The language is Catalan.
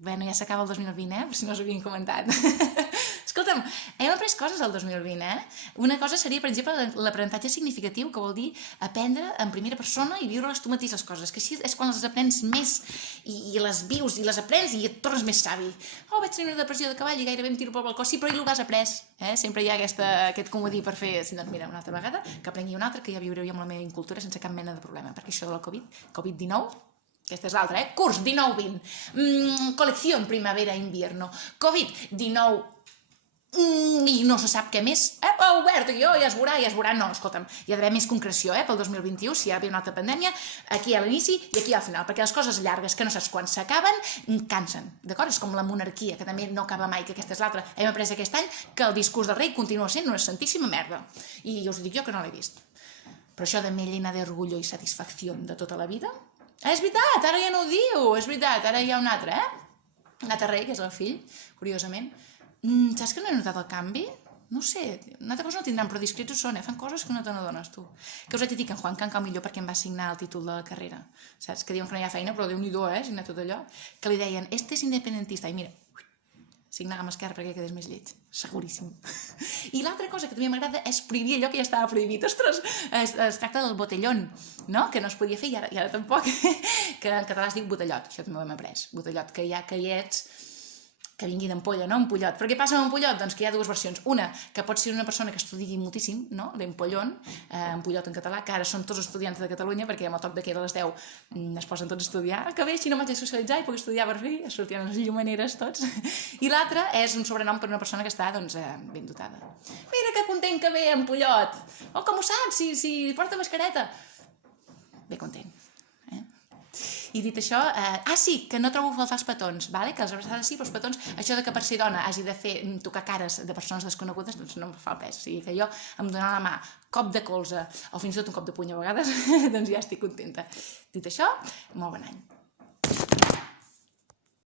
Bueno, ja s'acaba el 2020, per si no us havien comentat. Escolta'm, hem après coses el 2020, Una cosa seria, per exemple, l'aprenentatge significatiu, que vol dir aprendre en primera persona i viure-les tu mateix les coses, que així és quan les aprens més i les vius i les aprens i et tornes més savi. Oh, vaig tenir una depressió de cavall i gairebé em tiro pel balcó. Sí, però i el has après? Sempre hi ha aquest comodí per fer, doncs mira, una altra vegada, que aprengui una altra, que ja viureu amb la meva incultura sense cap mena de problema, perquè això de la Covid-19, aquesta és l'altra, Curs 19-20. Colecció primavera-invierno. Covid-19 i no se sap què més. Obert, ja es veurà. No, escolta'm, hi ha d'haver més concreció, pel 2021, si hi ha d'haver una altra pandèmia, aquí a l'inici i aquí al final, perquè les coses llargues que no saps quan s'acaben, cansen, d'acord? És com la monarquia, que també no acaba mai, que aquesta és l'altra. Hem après aquest any que el discurs del rei continua sent una santíssima merda. I us ho dic jo, que no l'he vist. Però això de me llena d'orgullo i satisfacció de tota la vida... És veritat, ara ja no ho diu, és veritat, ara hi ha un altre, Un altre rei, que és el fill, curiosament. Saps que no he notat el canvi? No sé, una altra cosa no tindran, però discrets ho són, fan coses que no te n'adones, tu. Que us haig de dir que en Juan Can cau millor perquè em va signar el títol de la carrera. Saps? Que diuen que no hi ha feina, però Déu-n'hi-do, signar tot allò. Que li deien, este és independentista, i mira, signar amb esquerra perquè quedés més lleig, seguríssim. I l'altra cosa que també m'agrada és prohibir allò que ja estava prohibit. Ostres, es tracta del botellón, no? Que no es podia fer i ara tampoc. Que en català es diu botellot, això també ho hem après. Botellot, que hi ha caiets que vingui d'ampolla, no? Ampollot. Però què passa amb ampollot? Doncs que hi ha dues versions. Una, que pot ser una persona que estudi moltíssim, no? L'empollón, ampollot en català, que ara són tots estudiants de Catalunya, perquè amb el toc de queda a les 10 es posen tots a estudiar. Que bé, així no m'haig de socialitzar i puc estudiar per fi, sortien les llumaneres tots. I l'altra és un sobrenom per una persona que està, doncs, ben dotada. Mira que content que ve, ampollot! Oh, com ho saps, si porta mascareta! Bé content. I dit això, sí, que no trobo a faltar els petons, vale? Que les abraçades sí, però els petons, això de que per ser dona hagi de tocar cares de persones desconegudes, doncs no em fa el pes. O sigui que jo, em donar la mà, cop de colze, o fins i tot un cop de puny a vegades, doncs ja estic contenta. Dit això, molt bon any.